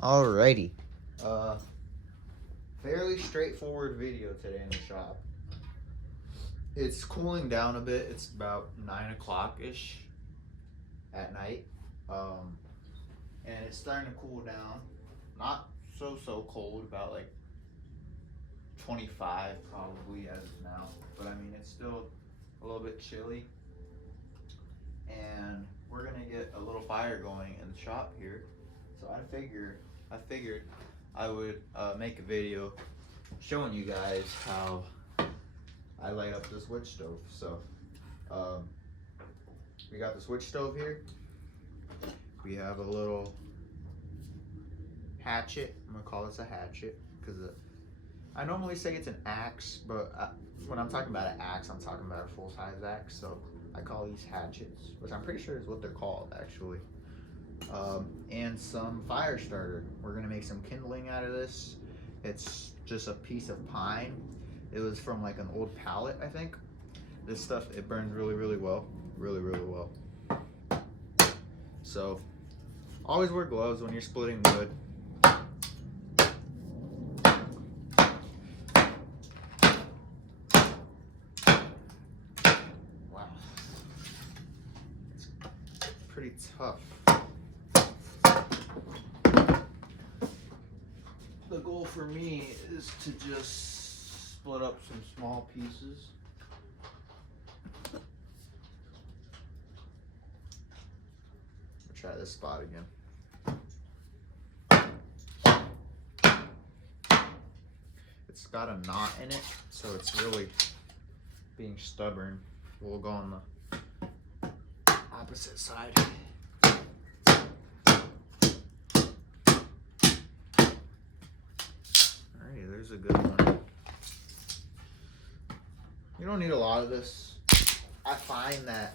Alrighty. Uh, Fairly straightforward video today in the shop. It's cooling down a bit. It's about 9 o'clock ish at night. Um, and it's starting to cool down. Not so cold, about like 25 probably as of now. But I mean, it's still a little bit chilly. And we're gonna get a little fire going in the shop here. So I figured I would make a video showing you guys how I light up this wood stove. So we got this wood stove here. We have a little hatchet. I'm gonna call this a hatchet because I normally say it's an axe, but when I'm talking about an axe, I'm talking about a full-size axe. So I call these hatchets, which I'm pretty sure is what they're called actually. And some fire starter. We're gonna make some kindling out of this. It's just a piece of pine. It was from like an old pallet, I think. This stuff, it burns really well, really well. So always wear gloves when you're splitting wood. Wow, it's pretty tough. The goal for me is to just split up some small pieces. Try this spot again. It's got a knot in it, so it's really being stubborn. We'll go on the opposite side. Alrighty, there's a good one. You don't need a lot of this. I find that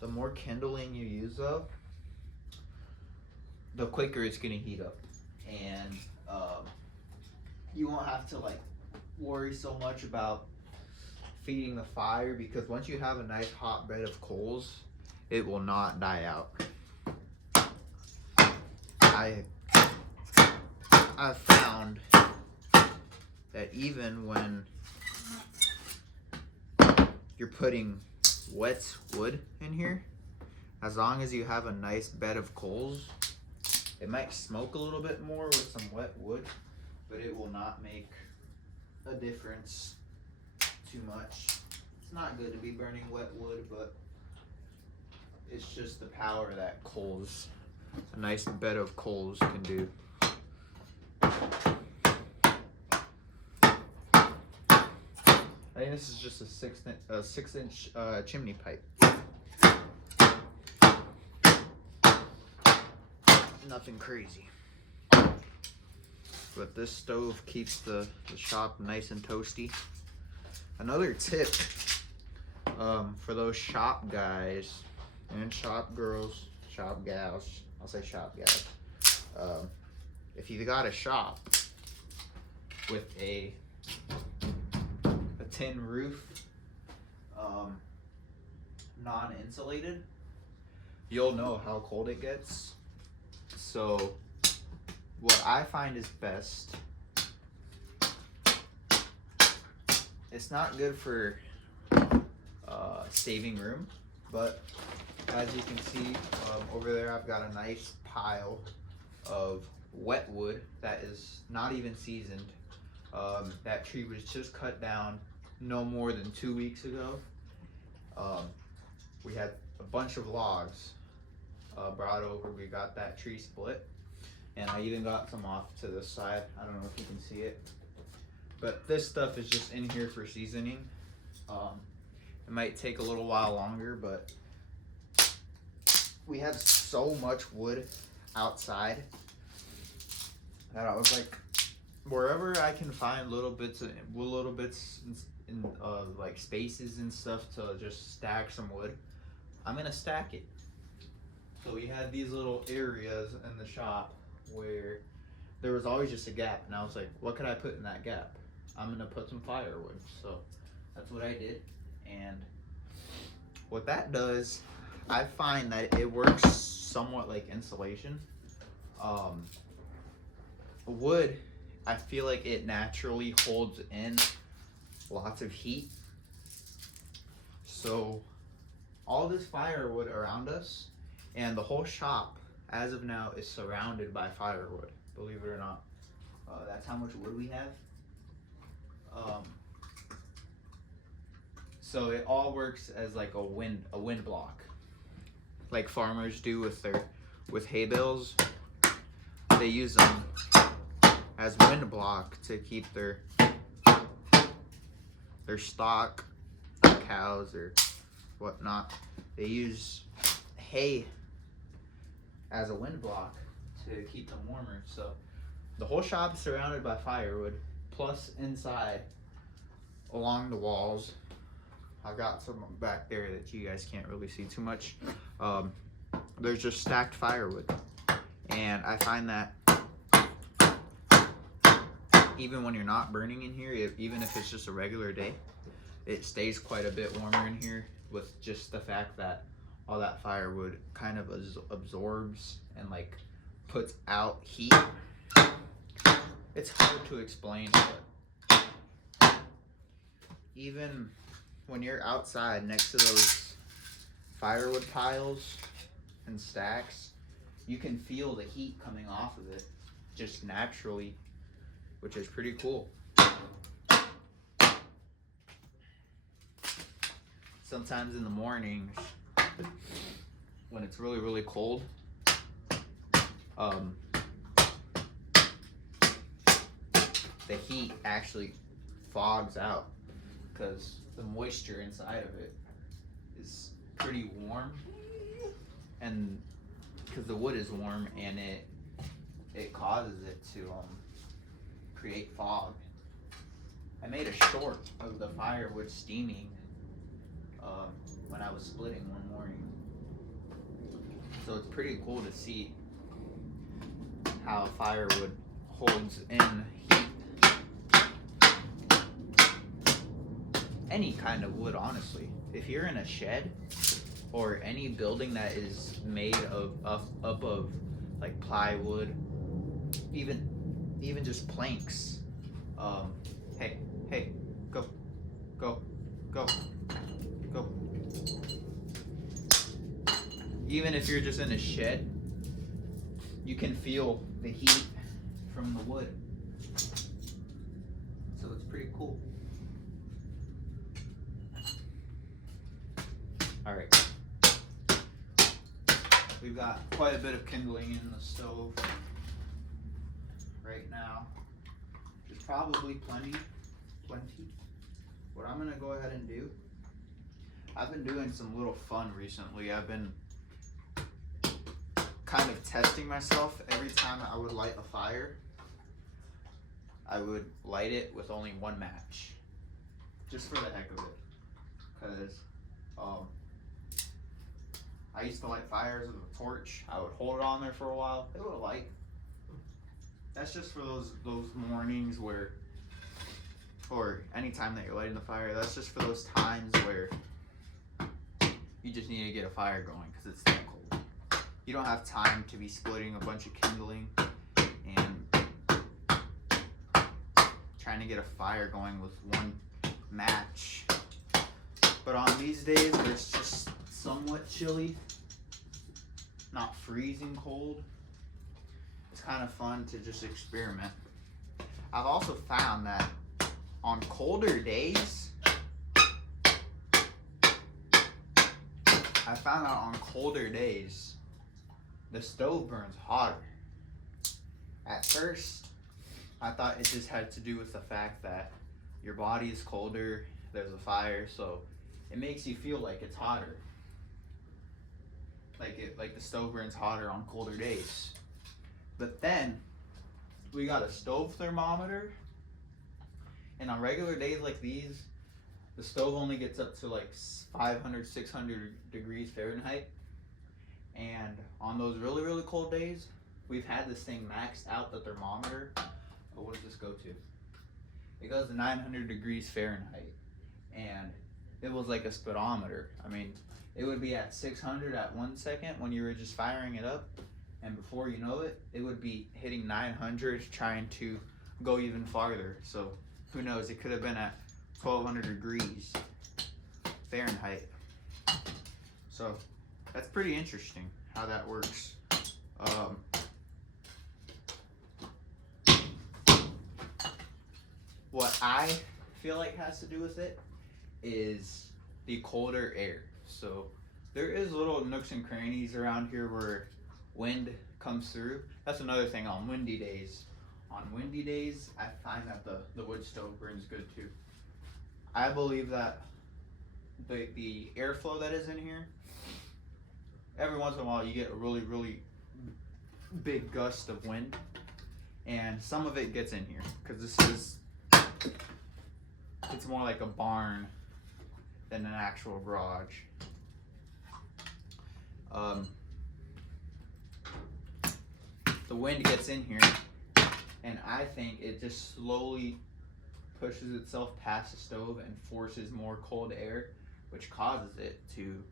the more kindling you use of, the quicker it's gonna heat up, and you won't have to like worry so much about feeding the fire, because once you have a nice hot bed of coals, it will not die out. I've found that even when you're putting wet wood in here, as long as you have a nice bed of coals, it might smoke a little bit more with some wet wood, but it will not make a difference too much. It's not good to be burning wet wood, but it's just the power that coals, a nice bed of coals, can do. I think this is just a 6-inch chimney pipe. Nothing crazy. But this stove keeps the shop nice and toasty. Another tip for those shop guys and shop girls, shop gals, I'll say shop gals. If you've got a shop with a tin roof, non-insulated, you'll know how cold it gets. So what I find is best, it's not good for saving room, but as you can see over there, I've got a nice pile of wet wood that is not even seasoned. That tree was just cut down no more than 2 weeks ago. We had a bunch of logs brought over. We got that tree split, and I even got some off to this side. I don't know if you can see it, but this stuff is just in here for seasoning. It might take a little while longer, but we have so much wood outside that I was like, wherever I can find little bits in like spaces and stuff to just stack some wood, I'm gonna stack it. So we had these little areas in the shop where there was always just a gap, and I was like, what could I put in that gap? I'm gonna put some firewood. So that's what I did, and what that does, I find that it works somewhat like insulation. Um, wood, I feel like it naturally holds in lots of heat. So all this firewood around us and the whole shop as of now is surrounded by firewood, believe it or not. That's how much wood we have. So it all works as like a wind block, like farmers do with hay bales. They use them as wind block to keep their stock, their cows or whatnot. They use hay as a wind block to keep them warmer. So the whole shop is surrounded by firewood, plus inside along the walls. I've got some back there that you guys can't really see too much. There's just stacked firewood. And I find that even when you're not burning in here, even if it's just a regular day, it stays quite a bit warmer in here with just the fact that all that firewood kind of absorbs and like puts out heat. It's hard to explain, but even when you're outside next to those firewood piles and stacks, you can feel the heat coming off of it just naturally, which is pretty cool. Sometimes in the mornings when it's really, really cold, the heat actually fogs out because the moisture inside of it is pretty warm, and because the wood is warm and it causes it to create fog. I made a short of the firewood steaming when I was splitting one morning, so it's pretty cool to see how firewood holds in heat. Any kind of wood, honestly. If you're in a shed or any building that is made up of like plywood, even just planks. Hey, go. Even if you're just in a shed, you can feel the heat from the wood. So it's pretty cool. All right. We've got quite a bit of kindling in the stove right now. There's probably plenty. What I'm gonna go ahead and do, I've been doing some little fun recently. I've been kind of testing myself. Every time I would light a fire, I would light it with only one match, just for the heck of it. Because I used to light fires with a torch. I would hold it on there for a while. It would light. That's just for those mornings where, or any time that you're lighting the fire, that's just for those times where you just need to get a fire going because it's that cold. You don't have time to be splitting a bunch of kindling and trying to get a fire going with one match. But on these days where it's just somewhat chilly, not freezing cold, it's kind of fun to just experiment. I've also found that on colder days, the stove burns hotter. At first, I thought it just had to do with the fact that your body is colder, there's a fire, so it makes you feel like it's hotter. Like the stove burns hotter on colder days. But then we got a stove thermometer, and on regular days like these, the stove only gets up to like 500, 600 degrees Fahrenheit. And on those really, really cold days, we've had this thing maxed out, the thermometer. Oh, what does this go to? It goes to 900 degrees Fahrenheit. And it was like a speedometer. I mean, it would be at 600 at 1 second when you were just firing it up. and before you know it, it would be hitting 900, trying to go even farther. So who knows? It could have been at 1200 degrees Fahrenheit. So that's pretty interesting how that works. What I feel like has to do with it is the colder air. So there is little nooks and crannies around here where wind comes through. That's another thing on windy days. On windy days, I find that the wood stove burns good too. I believe that the airflow that is in here, every once in a while you get a really big gust of wind, and some of it gets in here because it's more like a barn than an actual garage. The wind gets in here, and I think it just slowly pushes itself past the stove and forces more cold air, which causes it to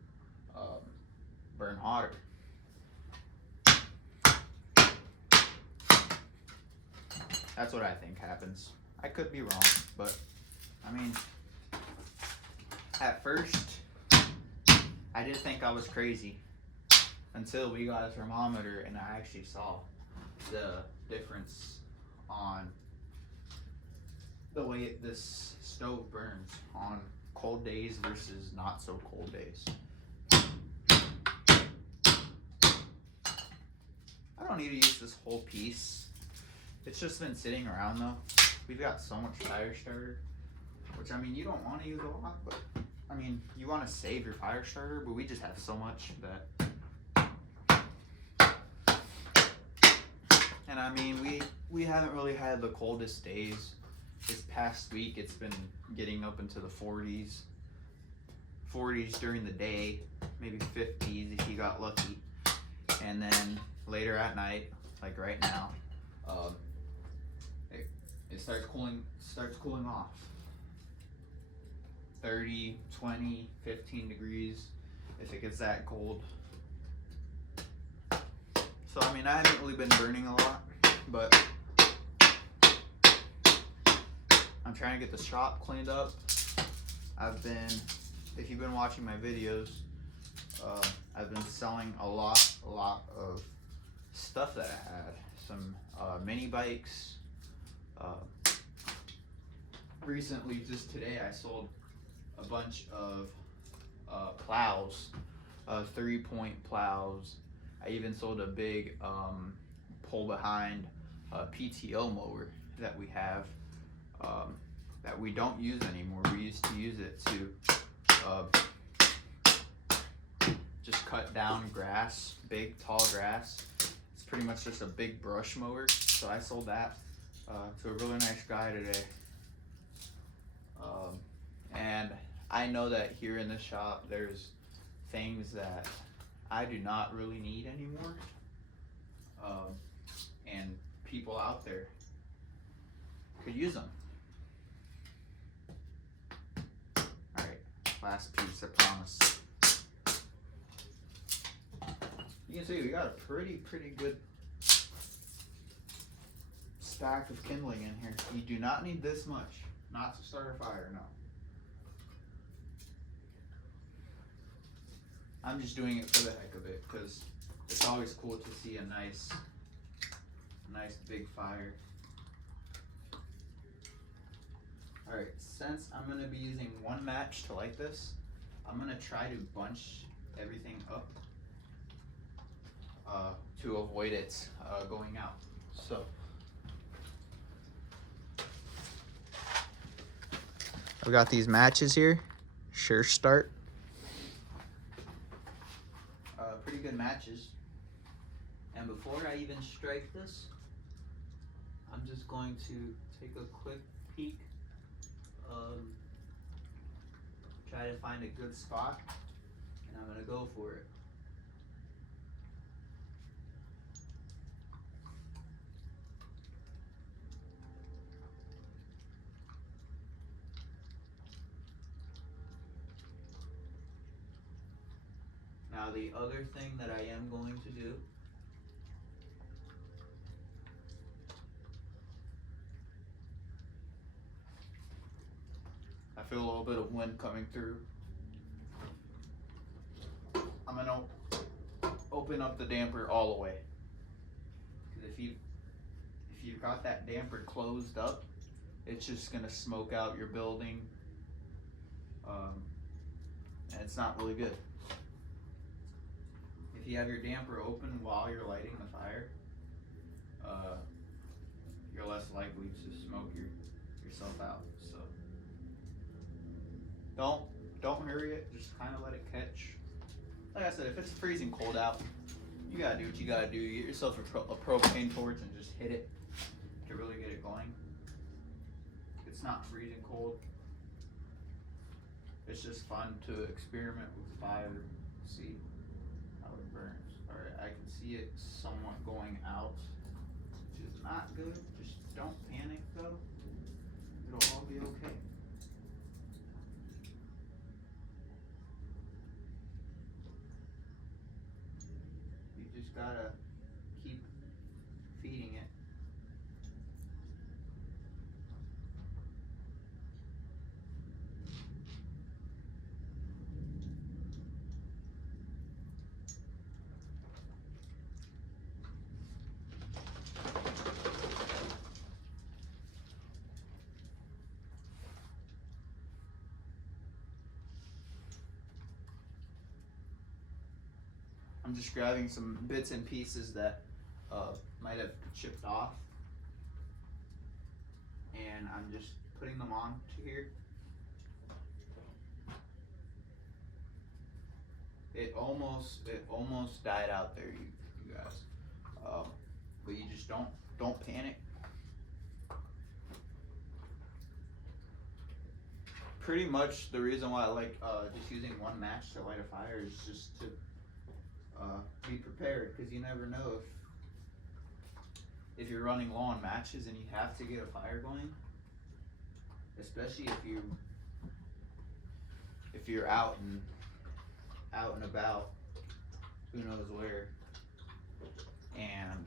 burn hotter. That's what I think happens. I could be wrong, but I mean, at first, I did think I was crazy until we got a thermometer and I actually saw the difference on the way this stove burns on cold days versus not so cold days. I don't need to use this whole piece. It's just been sitting around though. We've got so much fire starter, which I mean, you don't want to use a lot, but I mean, you want to save your fire starter, but we just have so much that. And I mean, we haven't really had the coldest days. This past week, it's been getting up into the 40s during the day, maybe 50s if you got lucky. And then later at night, like right now, it starts cooling off. 30, 20, 15 degrees if it gets that cold. So I mean, I haven't really been burning a lot, but I'm trying to get the shop cleaned up. If you've been watching my videos, I've been selling a lot of stuff that I had. Some mini bikes. Recently, just today, I sold a bunch of plows, 3-point plows. I even sold a big pull behind PTO mower that we have that we don't use anymore. We used to use it to just cut down grass, big tall grass. It's pretty much just a big brush mower. So I sold that to a really nice guy today. And I know that here in the shop there's things that I do not really need anymore, and people out there could use them. Alright, last piece, I promise. You can see we got a pretty good stack of kindling in here. You do not need this much, not to start a fire, no. I'm just doing it for the heck of it, because it's always cool to see a nice big fire. Alright, since I'm going to be using one match to light this, I'm going to try to bunch everything up to avoid it going out. So, I've got these matches here, Sure Start. Pretty good matches. And before I even strike this, I'm just going to take a quick peek, try to find a good spot, and I'm going to go for it. Now the other thing that I am going to do feel a little bit of wind coming through. I'm gonna open up the damper all the way. Because if you've got that damper closed up, it's just gonna smoke out your building, and it's not really good. If you have your damper open while you're lighting the fire, you're less likely to smoke yourself out. So don't hurry it. Just kind of let it catch. Like I said, if it's freezing cold out, you gotta do what you gotta do. You get yourself a propane torch and just hit it to really get it going. It's not freezing cold. It's just fun to experiment with fire, see how it burns. Alright, I can see it somewhat going out, which is not good. Just don't panic though. It'll all be okay. You just gotta keep feeding it. I'm just grabbing some bits and pieces that might have chipped off, and I'm just putting them on to here. It almost died out there, you guys. But you just don't panic. Pretty much the reason why I like just using one match to light a fire is just to be prepared, because you never know if you're running low on matches and you have to get a fire going, especially if you're out and about, who knows where, and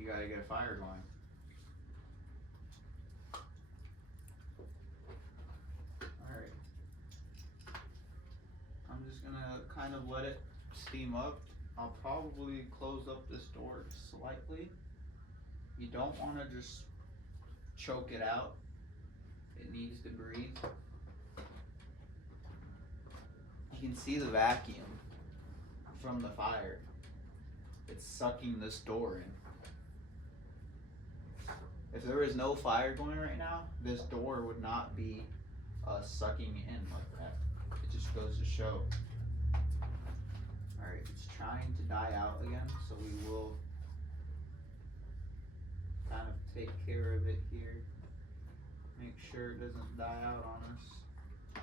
you gotta get a fire going. Kind of let it steam up. I'll probably close up this door slightly. You don't want to just choke it out. It needs to breathe. You can see the vacuum from the fire. It's sucking this door in. If there was no fire going right now, this door would not be sucking in like that. It just goes to show. Alright, it's trying to die out again, so we will kind of take care of it here. Make sure it doesn't die out on us.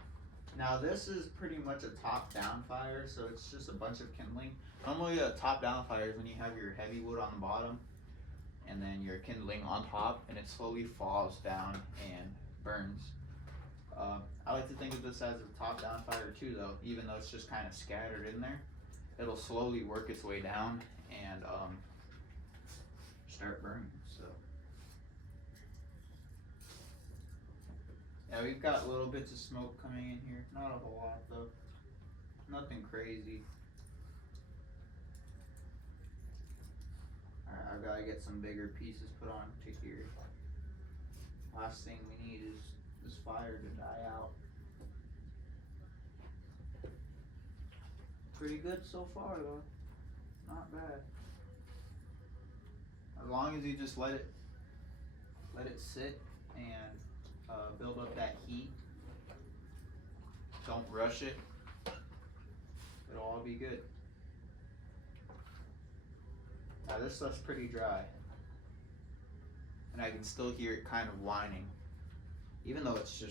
Now this is pretty much a top-down fire, so it's just a bunch of kindling. Normally a top-down fire is when you have your heavy wood on the bottom and then your kindling on top, and it slowly falls down and burns. I like to think of this as a top-down fire too, though, even though it's just kind of scattered in there. It'll slowly work its way down and start burning. So yeah, we've got little bits of smoke coming in here. Not a whole lot though. Nothing crazy. Alright, I've got to get some bigger pieces put on to here. Last thing we need is this fire to die out. Pretty good so far though. Not bad. As long as you just let it sit and build up that heat. Don't rush it. It'll all be good. Now this stuff's pretty dry. And I can still hear it kind of whining. Even though it's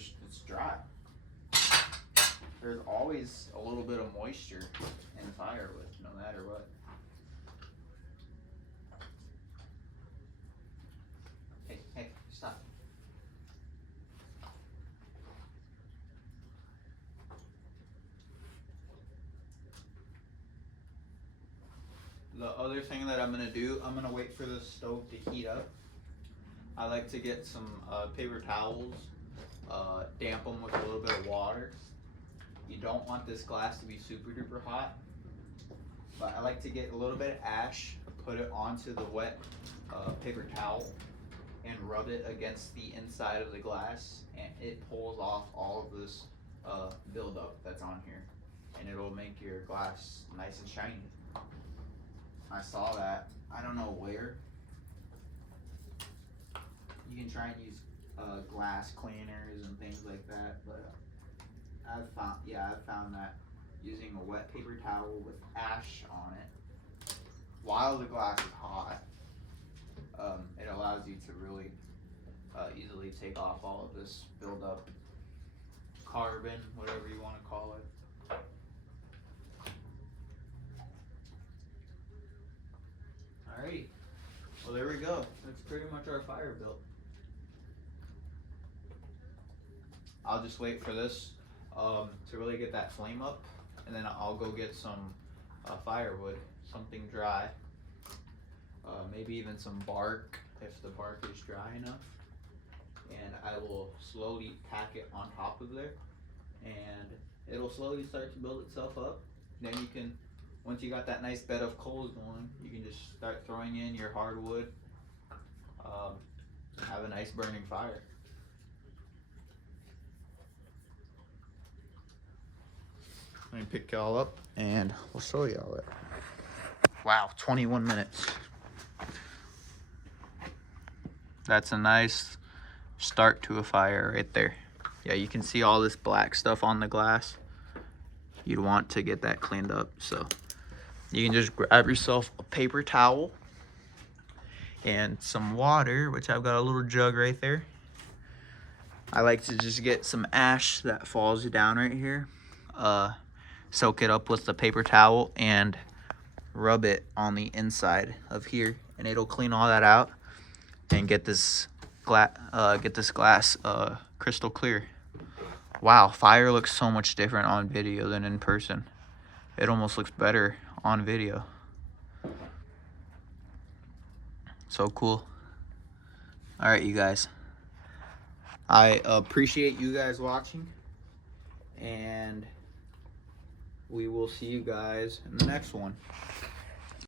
dry. There's always a little bit of moisture in firewood, no matter what. Hey, stop. The other thing that I'm gonna do, I'm gonna wait for the stove to heat up. I like to get some paper towels, damp them with a little bit of water. You don't want this glass to be super duper hot, but I like to get a little bit of ash, put it onto the wet paper towel, and rub it against the inside of the glass, and it pulls off all of this buildup that's on here, and it'll make your glass nice and shiny. I saw that. I don't know where. You can try and use glass cleaners and things like that, but I've found that using a wet paper towel with ash on it while the glass is hot, it allows you to really easily take off all of this buildup, carbon, whatever you want to call it. Alrighty, well there we go. That's pretty much our fire built. I'll just wait for this to really get that flame up, and then I'll go get some firewood, something dry, maybe even some bark if the bark is dry enough, and I will slowly tack it on top of there, and it'll slowly start to build itself up. Then you can, once you got that nice bed of coals going, you can just start throwing in your hardwood, have a nice burning fire. Let me pick y'all up and we'll show y'all it. Wow, 21 minutes. That's a nice start to a fire right there. Yeah, you can see all this black stuff on the glass. You'd want to get that cleaned up. So you can just grab yourself a paper towel and some water, which I've got a little jug right there. I like to just get some ash that falls down right here. Soak it up with the paper towel and rub it on the inside of here, and it'll clean all that out and get this glass crystal clear. Wow, fire looks so much different on video than in person. It almost looks better on video. So cool. All right, you guys. I appreciate you guys watching, and we will see you guys in the next one.